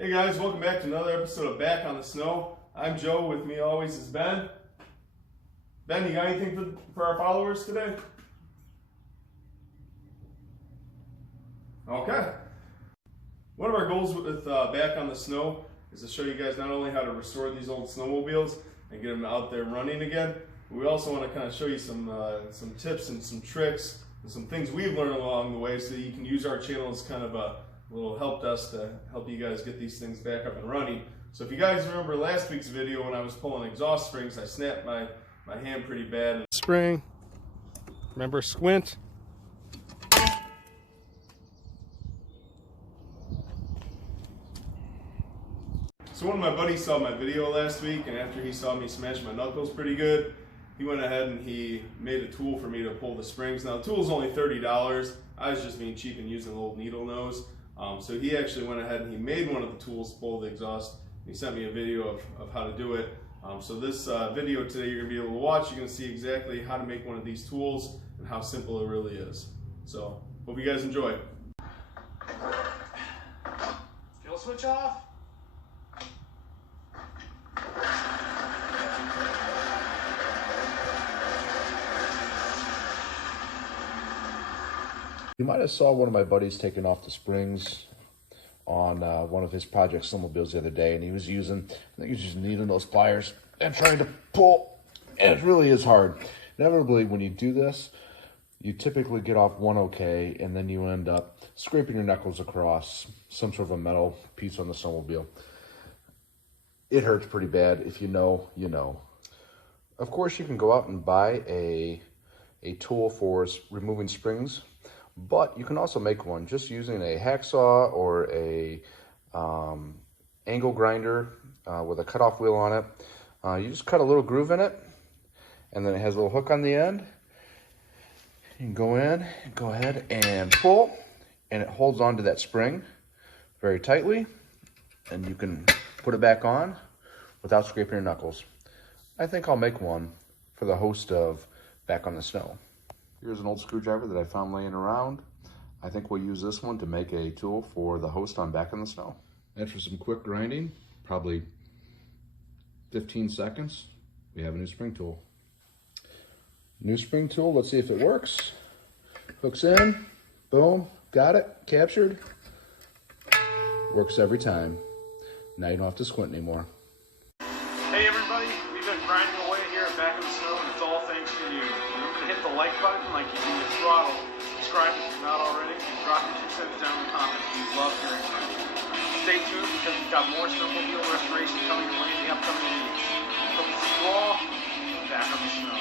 Hey guys, welcome back to another episode of Back on the Snow. I'm Joe, with me always is Ben. Ben, you got anything for our followers today? Okay. One of our goals with Back on the Snow is to show you guys not only how to restore these old snowmobiles and get them out there running again, but we also want to kind of show you some tips and some tricks and some things we've learned along the way so that you can use our channel as kind of a little help desk to help you guys get these things back up and running. So if you guys remember last week's video when I was pulling exhaust springs, I snapped my hand pretty bad. Spring, remember, squint. So one of my buddies saw my video last week, and after he saw me smash my knuckles pretty good, he went ahead and he made a tool for me to pull the springs. Now the tool is only $30. I was just being cheap and using an old needle nose. So he actually went ahead and he made one of the tools to pull the exhaust. He sent me a video of how to do it. So this video today you're going to be able to watch. You're going to see exactly how to make one of these tools and how simple it really is. So hope you guys enjoy. Fuel switch off. You might have saw one of my buddies taking off the springs on one of his project snowmobiles the other day, and he was using, I think he was just needling those pliers and trying to pull, and it really is hard. Inevitably, when you do this, you typically get off one okay, and then you end up scraping your knuckles across some sort of a metal piece on the snowmobile. It hurts pretty bad. If you know, you know. Of course, you can go out and buy a tool for removing springs, but you can also make one just using a hacksaw or a angle grinder with a cutoff wheel on it. You just cut a little groove in it, and then it has a little hook on the end. You can go in, go ahead and pull, and it holds onto that spring very tightly, and you can put it back on without scraping your knuckles. I think I'll make one for the host of Back on the Snow. Here's an old screwdriver that I found laying around. I think we'll use this one to make a tool for the host on Back on the Snow. After some quick grinding, probably 15 seconds, we have a new spring tool. New spring tool, let's see if it works. Hooks in, boom, got it, captured. Works every time. Now you don't have to squint anymore. Hey everybody, we've been grinding away here at Back in the Snow, and it's all thanks to you. Remember to hit the like button like you do the throttle. Subscribe if you're not already. Drop your 2 cents down in the comments. We love hearing from you. Stay tuned because we've got more snowmobile restoration coming your way in the upcoming weeks. So we'll see you all back on the snow.